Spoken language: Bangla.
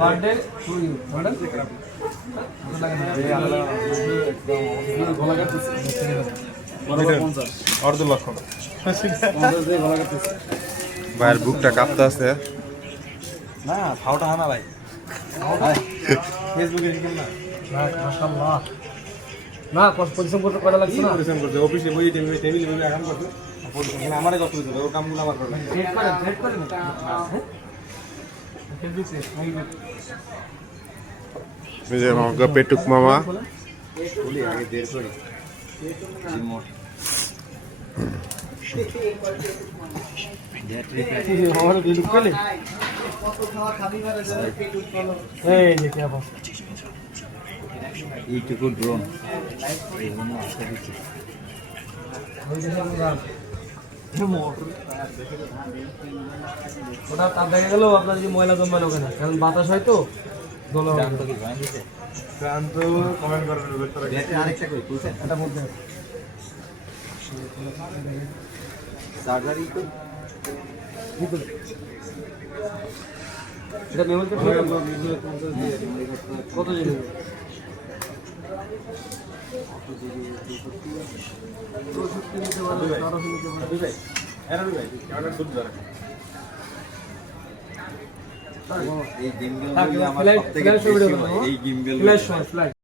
বার্থডে টু ইউ মডেল অর্ধ লক্ষ ভাইয়ের বুকটা কাঁপতে আছে। না ফাওটা হানা ভাই ফেসবুকে লিখেন না মাশাআল্লাহ না পরিশ্রম করতে করা লাগছে না পরিশ্রম করছে অফিসে বই টেবিল আগাম করছে আমারে কষ্ট হইছে ওর কামগুলো আমার করে ট্রেড করেন এই যে আমার পেটুক মামা বলি আগে দেড় করে রিমোট আমার বিল পেলে এই যে কি অবস্থা এইটুকু ড্রোন ওটা তার দেখা গেল আপনার যে ময়লা জমবে না ওখানে কারণ বাতাস হয় তো দোলা ক্রান্ত কমেন্ট করবেন আরেকটা কই বুঝছেন এটা মধ্যে সার্জারি তো এটা মেমোরিটা ঠিক আছে কত জিবি এই গিম্বেল আমার সবথেকে এই গিম্বেল ফ্ল্যাশ